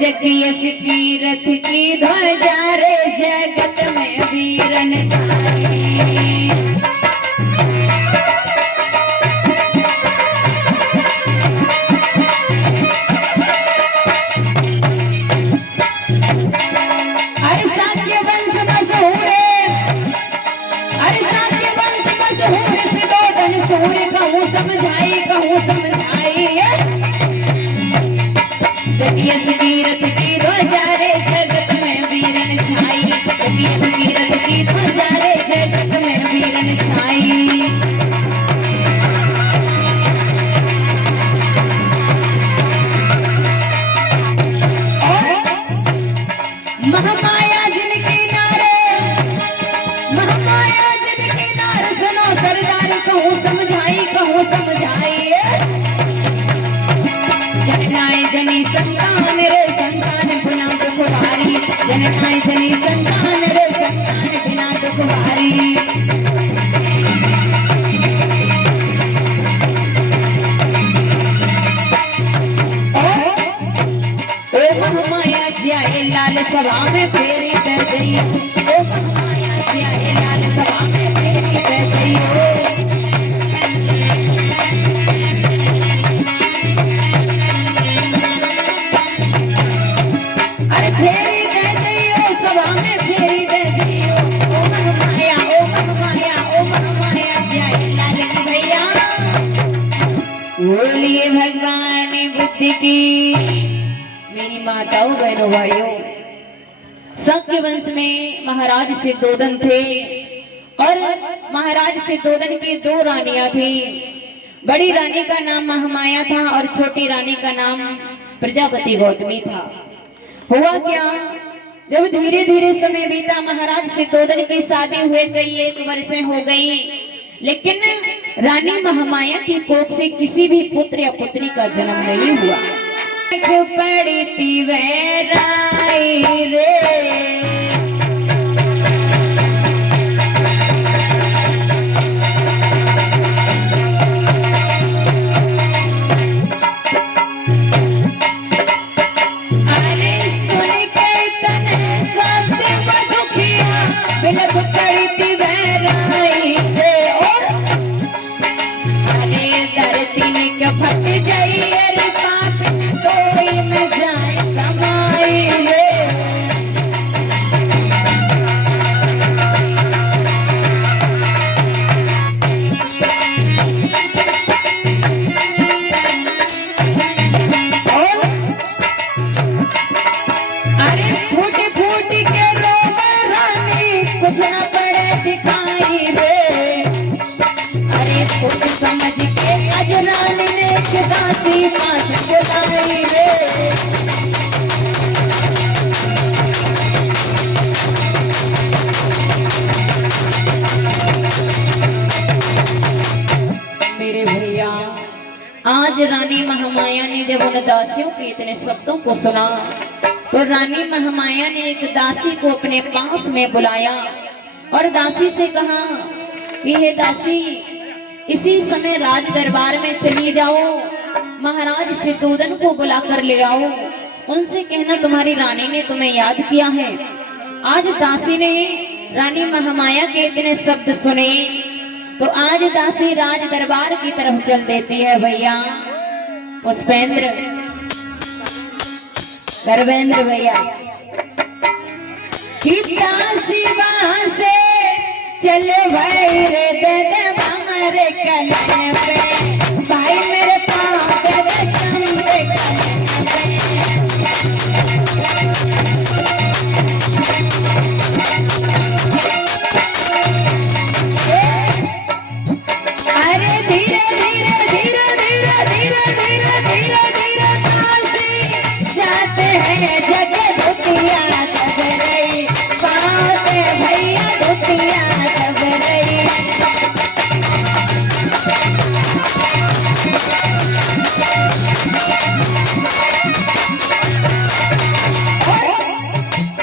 जकियस की रथ की ध्वजा रे जगत में वीरन छाई। अरे साक्य वंश मशहूर से दो धन सूर्य कहूँ समझाई जकियस की रथ की ध्वजा रे जगत में वीरन छाई। जकियस की रथ की ध्वजा रे जगत में वीरन छाई। महामाया जिनके नारे सुनो सरदारी कहूँ समझाई जननाय जनी संतान रे संतान बिना दुख भारी। जननाय जनी संतान रे संतान बिना दुख भारी। ओ महामाया जाए लाल सभा में फेरी कर गई। ओ महामाया जाए लाल सभा में फेरी कर गई। बोलिए भगवान बुद्धि की। मेरी माताओं बहनों भाइयों, शाक्य वंश में महाराज सिद्धोदन थे और महाराज सिद्धोदन की दो रानियां थी। बड़ी रानी का नाम महामाया था और छोटी रानी का नाम प्रजापति गौतमी था। हुआ क्या, जब धीरे धीरे समय बीता, महाराज सिद्धोदन की शादी हुए कई 1 वर्ष हो गई, लेकिन रानी महामाया की कोख से किसी भी पुत्र या पुत्री का जन्म नहीं हुआ। पड़ी थी वैराई रे अरे सुन के तने सब दुखिया बिलख पड़ी थी वैराई रे। और अरे धरती ने फट जाई अरे पाप कोई न जाए समाई रे। अरे फूट फूट के रोवे रानी कुछ न पड़े दिखाई रे। अरे कुछ समझ के अजरानी ने दासी पास बुलाई रे। मेरे भैया, आज रानी महामाया ने जब उन दासियों के इतने शब्दों को सुना तो रानी महामाया ने एक दासी को अपने पास में बुलाया और दासी से कहा, ये दासी इसी समय राज दरबार में चली जाओ, महाराज सिद्धोदन को बुलाकर ले आओ, उनसे कहना तुम्हारी रानी ने तुम्हें याद किया है। आज दासी ने रानी महामाया के इतने शब्द सुने तो आज दासी राज दरबार की तरफ चल देती है। भैया पुष्पेंद्र, गर्वेंद्र भैया, दासी वहां से चले भाई रे दे हमारे कलन पे, भाई मेरे पाँव पे सामने कलन पे। अरे धीरे धीरे धीरे धीरे धीरे धीरे धीरे धीरे जाते हैं जगह धुतिया सब रही, पाँव पे भैया धुतिया सब रही।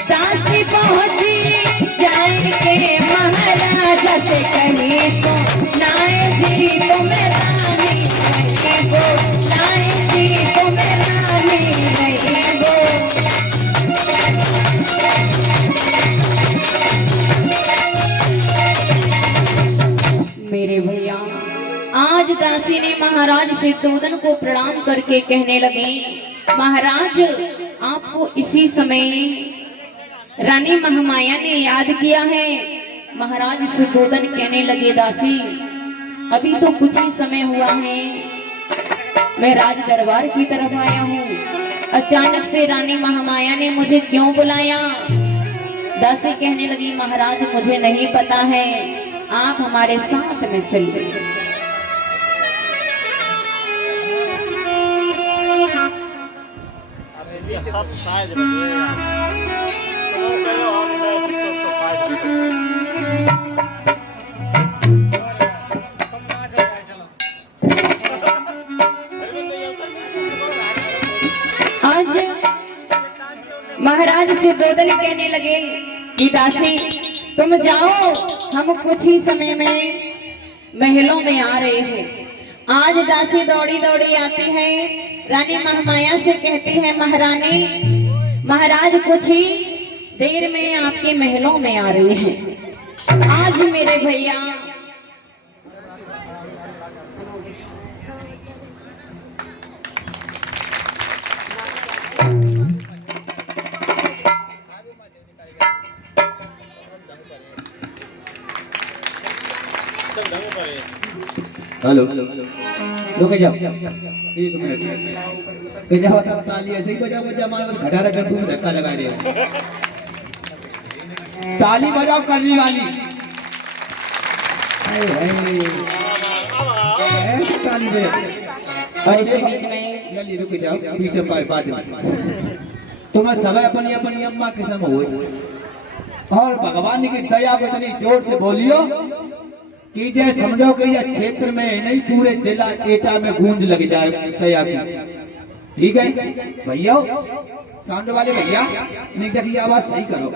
दासी पहुंची जाएंगे महाराजा से कहीं तो नाय जी तो मैं रानी नहीं वो, नाय जी तो मैं रानी नहीं वो। सिद्धोदन को प्रणाम करके कहने लगे, महाराज आपको इसी समय रानी महामाया ने याद किया है। महाराज सिद्धोदन कहने लगे, दासी अभी तो कुछ ही समय हुआ है, मैं राज दरबार की तरफ आया हूँ, अचानक से रानी महामाया ने मुझे क्यों बुलाया? दासी कहने लगी, महाराज मुझे नहीं पता है, आप हमारे साथ में चलिए। आज महाराज सिद्धोदन कहने लगे कि दासी तुम जाओ, हम कुछ ही समय में महलों में आ रहे हैं। आज दासी दौड़ी दौड़ी आती है, रानी महामाया से कहती है, महारानी महाराज कुछ ही देर में आपके महलों में आ रही हैं। आज मेरे भैया हेलो रुक जाओ 1 मिनट के जाओ, तब ताली ऐसे ही बजाओ, बजा मार मत घटा रहा, तुम धक्का लगा रहे हो। ताली बजाओ करने वाली, ऐसे ताली बजाओ। और इसी बीच में जल्दी रुक जाओ, पीछे बाद में तुम्हें समय अपनी अपनी अम्मा के सम हो, और भगवान की दया को इतनी जोर से बोलियो कि जैसे समझो कि यह क्षेत्र में नहीं पूरे जिला एटा में गूंज लग जाए दया की। ठीक है भैया, साउंड वाले भैया नीचे की आवाज सही करो।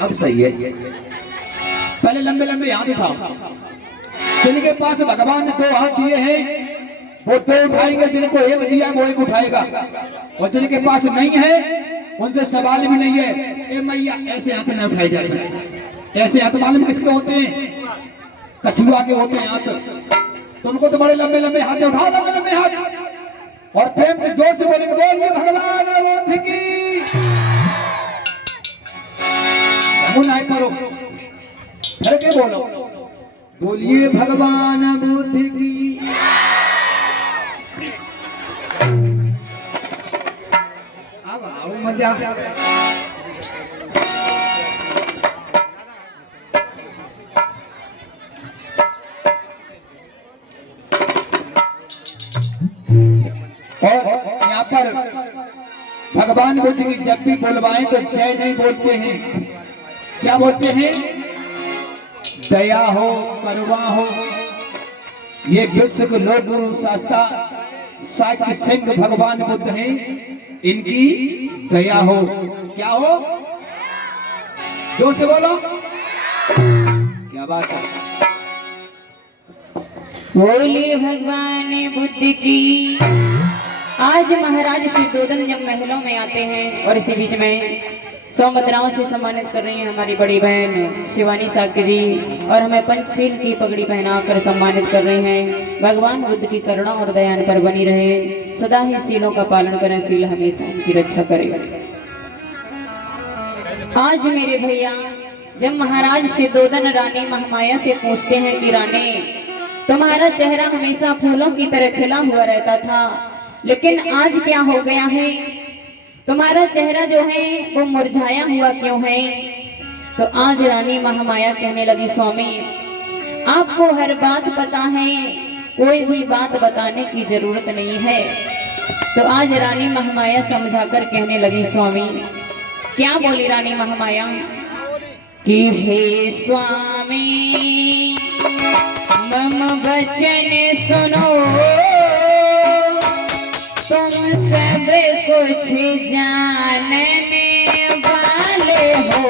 अब सही है। पहले लंबे लंबे हाथ उठाओ, जिनके पास भगवान ने 2 हाथ दिए हैं वो 2 उठाएंगे, जिनको 1 दिया वो 1 उठाएगा, और जिनके पास नहीं है उनसे सवाल भी नहीं है। ए मैया ऐसे हाथ न उठाए जाते, ऐसे हाथ मालूम किसके होते हैं? कछुआ के होते हैं हाथ। तुमको तो बड़े लंबे लंबे हाथ उठाओ, लंबे लंबे हाथ, और प्रेम से जोर से बोलेंगे, बोलिए भगवान बुद्ध की। नहीं पढ़ो, फिर के बोलो, बोलिए भगवान बुद्ध की। अब आओ मजा। और यहाँ पर भगवान बुद्ध की जब भी बुलवाएं तो जय नहीं बोलते हैं, क्या बोलते हैं? दया हो, करुणा हो। ये विश्व के लोक गुरु शास्त्रा साक्य सिंह भगवान बुद्ध हैं, इनकी दया हो। क्या हो? जोर से बोलो, क्या बात है? बोलिए भगवान बुद्ध की। आज महाराज सिद्धोदन जब महलों में आते हैं, और इसी बीच में 100 मुद्राओं से सम्मानित कर रही हैं हमारी बड़ी बहन शिवानी साक्य जी, और हमें पंचशील की पगड़ी पहनाकर सम्मानित कर रहे हैं। भगवान बुद्ध की करुणा और दया पर बनी रहे, सदा ही सीलों का पालन करें, सील हमेशा उनकी रक्षा करें। आज मेरे भैया जब महाराज सिद्धोदन रानी महामाया से पूछते हैं कि रानी तुम्हारा चेहरा हमेशा फूलों की तरह खिला हुआ रहता था, लेकिन आज क्या हो गया है? तुम्हारा चेहरा जो है वो मुरझाया हुआ क्यों है? तो आज रानी महामाया कहने लगी, स्वामी आपको हर बात पता है, कोई भी बात बताने की जरूरत नहीं है। तो आज रानी महामाया समझाकर कहने लगी, स्वामी क्या बोली रानी महामाया कि हे स्वामी मम वचन सुनो, तुम सब कुछ जानने वाले हो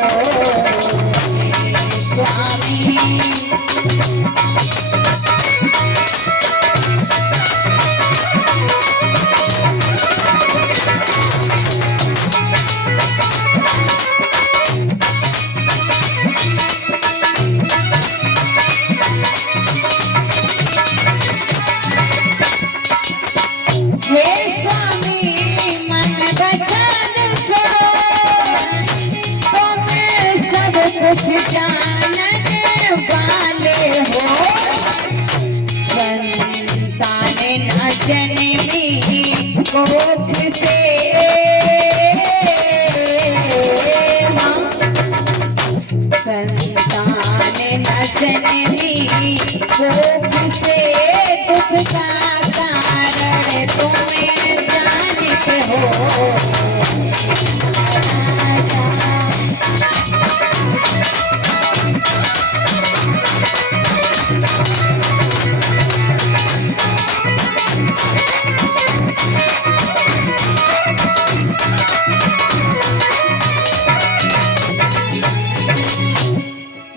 स्वामी। जनमी कोख से संतान न जनमी कोख से दुख का कारण तुम्हें जानते हो।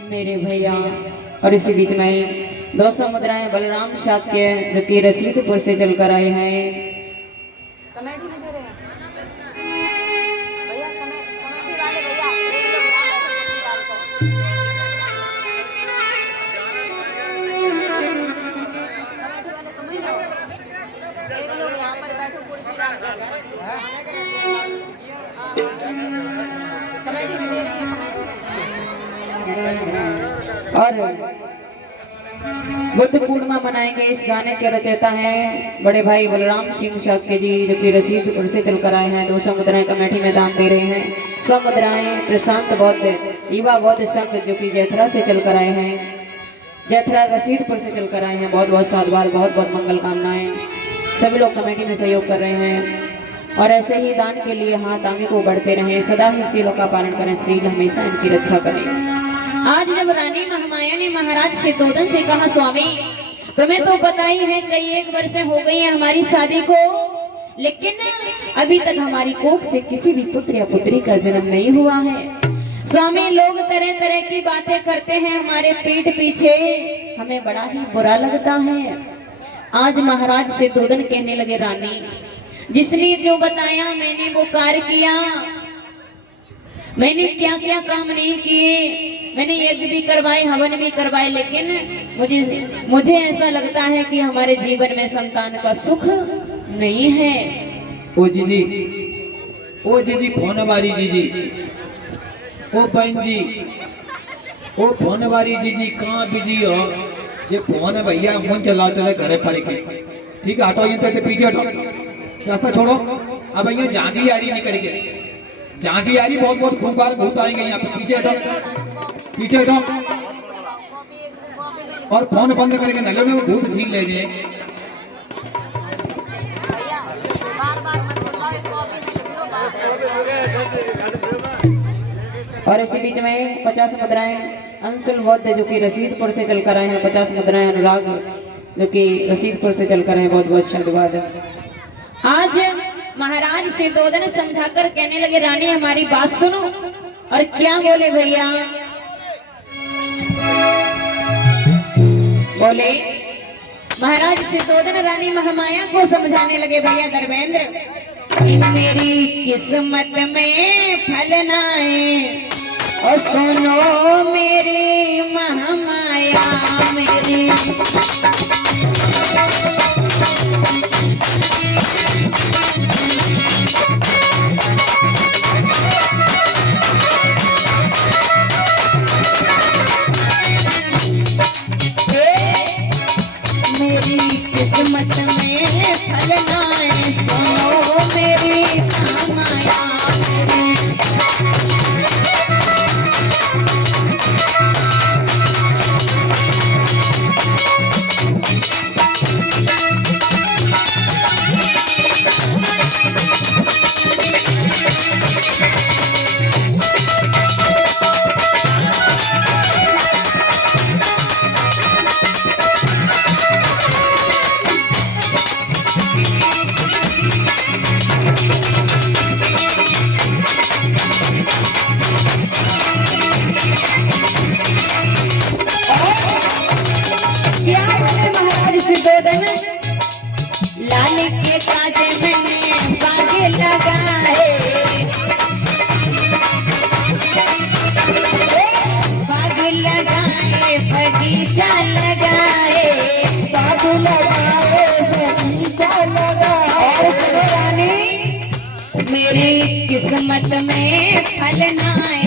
मेरे भैया और इसी बीच में 200 मुद्राएं बलराम शाक्य जो कि रसीदपुर से चलकर आए हैं। कमेटी में दे रहे हैं भैया, कमेटी वाले भैया एक लोग यहाँ पर कुर्सी डालकर। कमेटी वाले तुम ही लो, एक लोग यहाँ पर बैठो कुर्सी डालकर। कमेटी में दे रहे हैं। और बुद्ध पूर्णिमा मनाएंगे। इस गाने के रचयिता हैं बड़े भाई बलराम सिंह शाक्य जी जो कि रसीदपुर से चलकर आए हैं। 200 मुद्राएं कमेटी में दान दे रहे हैं। 100 मुद्राएं प्रशांत बौद्ध युवा बौद्ध संघ जो कि जैथरा से चलकर आए हैं। जैथरा रसीदपुर से चलकर आए हैं। बहुत बहुत साधुवाद, बहुत बहुत मंगल कामनाएं। सभी लोग कमेटी में सहयोग कर रहे हैं और ऐसे ही दान के लिए हाथ आगे को बढ़ते रहें। सदा ही सीलों का पालन करें, सील हमेशा इनकी रक्षा करें। आज जब रानी महामाया ने महाराज सिद्धोधन से कहा, स्वामी तुम्हें तो पता ही है कई एक वर्ष हो गई है हमारी शादी को, लेकिन अभी तक हमारी कोख से किसी भी पुत्र या पुत्री का जन्म नहीं हुआ है। स्वामी लोग तरह तरह की बातें करते हैं हमारे पीठ पीछे, हमें बड़ा ही बुरा लगता है। आज महाराज सिद्धोधन कहने लगे, रानी जिसने जो बताया मैंने वो कार्य किया। मैंने क्या क्या काम नहीं किए, मैंने यज्ञ भी करवाए, हवन भी करवाए, लेकिन मुझे ऐसा लगता है कि हमारे जीवन में संतान का सुख नहीं है। ओ जीजी, ओ जीजी फोन वाली जीजी, ओ बहन जी, ओ फोन वाली जीजी कहाँ बिजी हो? ये फोन है भैया, मुंह चलाओ, चले घरे पर के। ठीक है, हटो ये पीछे हटो, रास्ता छोड़ो। अब भैया झांकी आ रही निकल के, झांकी आ रही, बहुत बहुत खूंखार भूत आएंगे यहाँ पे। पीछे हटो, पीछे हटो और फोन बंद करके नलों में भूत छीन ले जाए। और इसी बीच में 50 मुद्राएं अंशुल बौद्ध जो कि रसीदपुर से चलकर आए हैं। 50 मुद्राएं अनुराग जो कि रसीदपुर से चलकर आए। बहुत बहुत धन्यवाद। आज महाराज सिद्धोधन समझाकर कहने लगे, रानी हमारी बात सुनो। और क्या बोले भैया? बोले महाराज सिद्धोधन रानी महामाया को समझाने लगे, भैया धर्मेंद्र मेरी किस्मत में फल ना है, और सुनो मेरी महामाया मेरी। मेरी किस्मत में फल ना है, सुनो मेरी महामाया मेरी। लाल के काजे मैंने बागे लगाए, बागे लगाए बगीचा लगाए, बाग लगाए बगीचा लगाए। और रानी मेरी किस्मत में फल ना आए,